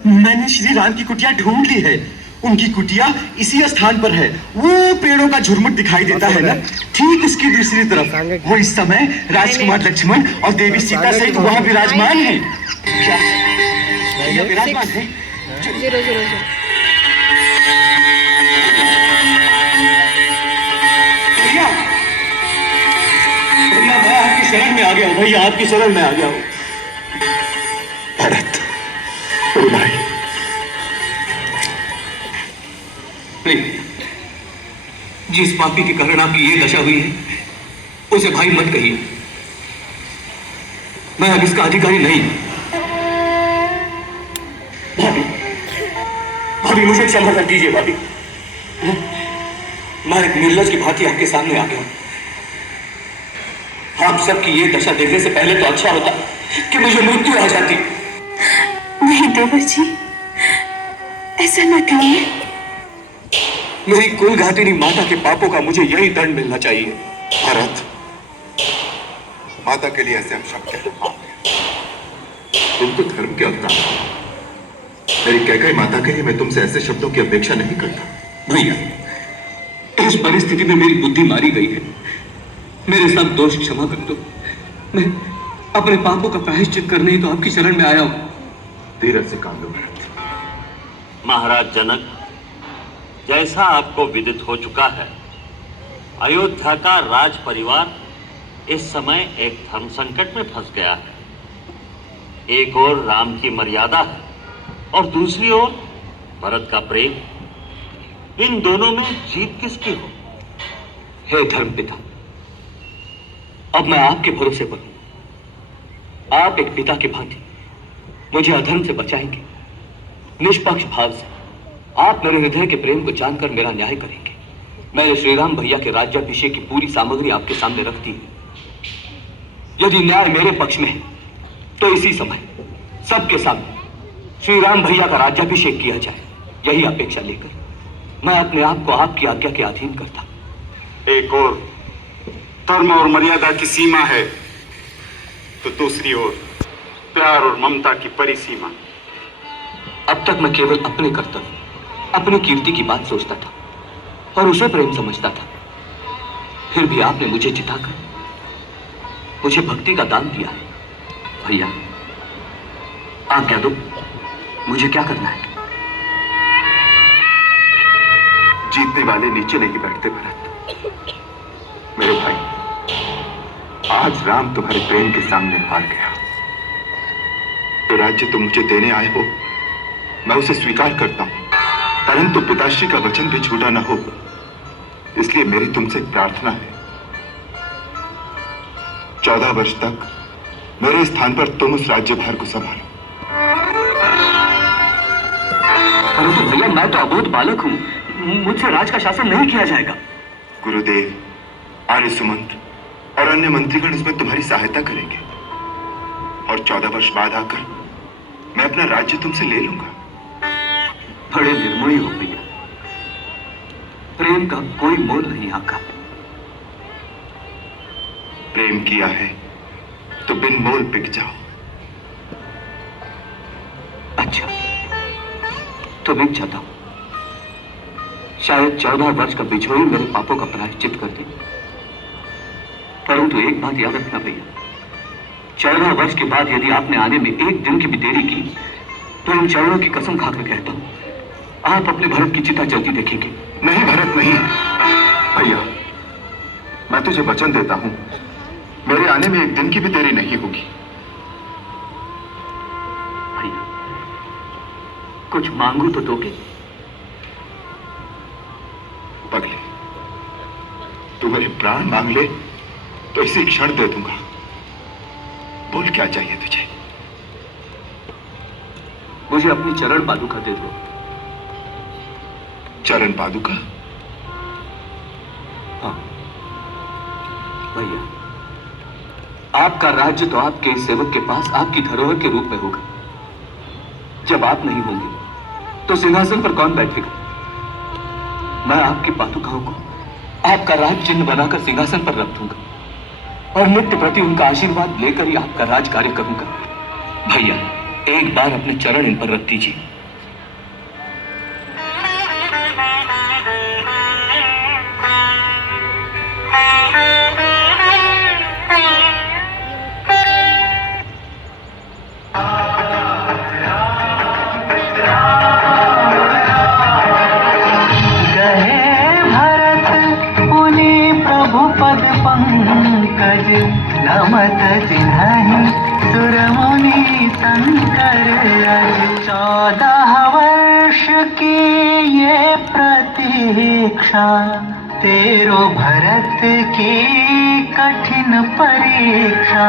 मैंने श्री राम की कुटिया ढूंढ ली है। उनकी कुटिया इसी स्थान पर है। वो पेड़ों का झुरमुट दिखाई देता है ना, ठीक इसकी दूसरी तरफ। वो इस समय राजकुमार लक्ष्मण और देवी सीता सहित वहां विराजमान है। क्या भैया विराजमान है? भैया भैया मैं आपकी शरण में आ गया हूँ। भैया आपकी शरण में आ गया हूँ। भरत भाई जिस पापी के कारण आपकी ये दशा हुई है उसे भाई मत कहिए। मैं अब इसका अधिकारी नहीं। भाभी भाभी मुझे क्षमा कर दीजिए। भाभी मैं एक निर्लज की भांति आपके सामने आ गया हूं। आप सबकी ये दशा देखने से पहले तो अच्छा होता कि मुझे मृत्यु आ जाती। नहीं देवर जी, ऐसा न कहिए। मेरी कुलघातिनी माता के पापों का मुझे यही दंड मिलना चाहिए। भरत, माता के लिए ऐसे हम शब्द कहते हैं। तुम तो धर्म के अवतार हो। मेरी कैकेयी माता के लिए मैं तुमसे ऐसे शब्दों की अपेक्षा नहीं करता। भैया इस परिस्थिति में मेरी बुद्धि मारी गई है। मेरे सब दोष क्षमा कर दो। मैं अपने पापों का प्रायश्चित करने ही तो आपकी शरण में आया हूं। धीरज से काम लो भरत। महाराज जनक, जैसा आपको विदित हो चुका है, अयोध्या का राज परिवार इस समय एक धर्म संकट में फंस गया है। एक ओर राम की मर्यादा है और दूसरी ओर भरत का प्रेम। इन दोनों में जीत किसकी हो? हे धर्मपिता, अब मैं आपके भरोसे पर हूं। आप एक पिता की भांति मुझे अधर्म से बचाएंगे। निष्पक्ष भाव से आप मेरे हृदय के प्रेम को जानकर मेरा न्याय करेंगे। मैंने श्रीराम भैया के राज्याभिषेक की पूरी सामग्री आपके सामने रख दी है। यदि न्याय मेरे पक्ष में है तो इसी समय सबके सामने श्रीराम भैया का राज्याभिषेक किया जाए। यही अपेक्षा लेकर मैं अपने आप को आपकी आज्ञा के अधीन करता। एक ओर धर्म और मर्यादा की सीमा है तो दूसरी ओर प्यार और ममता की परिसीमा। अब तक मैं केवल अपने कर्तव्य, अपनी कीर्ति की बात सोचता था और उसे प्रेम समझता था। फिर भी आपने मुझे जिताकर मुझे भक्ति का दान दिया है। भैया आज्ञा दो, मुझे क्या करना है? जीतने वाले नीचे नहीं बैठते भरत। मेरे भाई, आज राम तुम्हारे प्रेम के सामने हार गया। तो राज्य तुम मुझे देने आए हो, मैं उसे स्वीकार करता हूं, परंतु पिताश्री का वचन भी झूठा न हो। इसलिए मेरी तुमसे एक प्रार्थना है। 14 वर्ष तक मेरे स्थान पर तुम उस राज्यभार को संभालो। परंतु भैया मैं तो अबोध बालक हूं, मुझसे राज का शासन नहीं किया जाएगा। गुरुदेव, आर्य सुमंत और अन्य मंत्रीगण उसमें तुम्हारी सहायता करेंगे और 14 वर्ष बाद आकर मैं अपना राज्य तुमसे ले लूंगा। बड़े निर्मोही हो भैया। प्रेम का कोई मोल नहीं आपका। प्रेम किया है तो बिन मोल बिक जाओ। अच्छा तो बिक जाता हूं। शायद 14 वर्ष का बिछोही मेरे पापों का प्रायश्चित कर दे। परंतु एक बात याद रखना भैया, 14 वर्ष के बाद यदि आपने आने में एक दिन की भी देरी की तो इन चरणों की कसम खाकर कहता हूं, आप अपने भरत की चिता जल्दी देखेंगे। नहीं भरत नहीं। भैया मैं तुझे वचन देता हूं, मेरे आने में एक दिन की भी देरी नहीं होगी। भैया कुछ मांगू तो दोगे? पगले, तू मेरे प्राण मांग ले तो इसी क्षण दे दूंगा। बोल क्या चाहिए तुझे? मुझे अपनी चरण पादुका दे दो। चरण पादुका? हाँ भैया, आपका राज्य तो आपके सेवक के पास आपकी धरोहर के रूप में होगा। जब आप नहीं होंगे तो सिंहासन पर कौन बैठेगा? मैं आपकी पादुकाओं को आपका राज चिन्ह बनाकर सिंहासन पर रख दूंगा और नित्य प्रति उनका आशीर्वाद लेकर ही आपका राज कार्य करूंगा। भैया एक बार अपने चरण इन पर रख दीजिए। रमत जिन्हि सुर मुनि शंकर। 14 वर्ष की ये प्रतीक्षा, तेरो भरत की कठिन परीक्षा।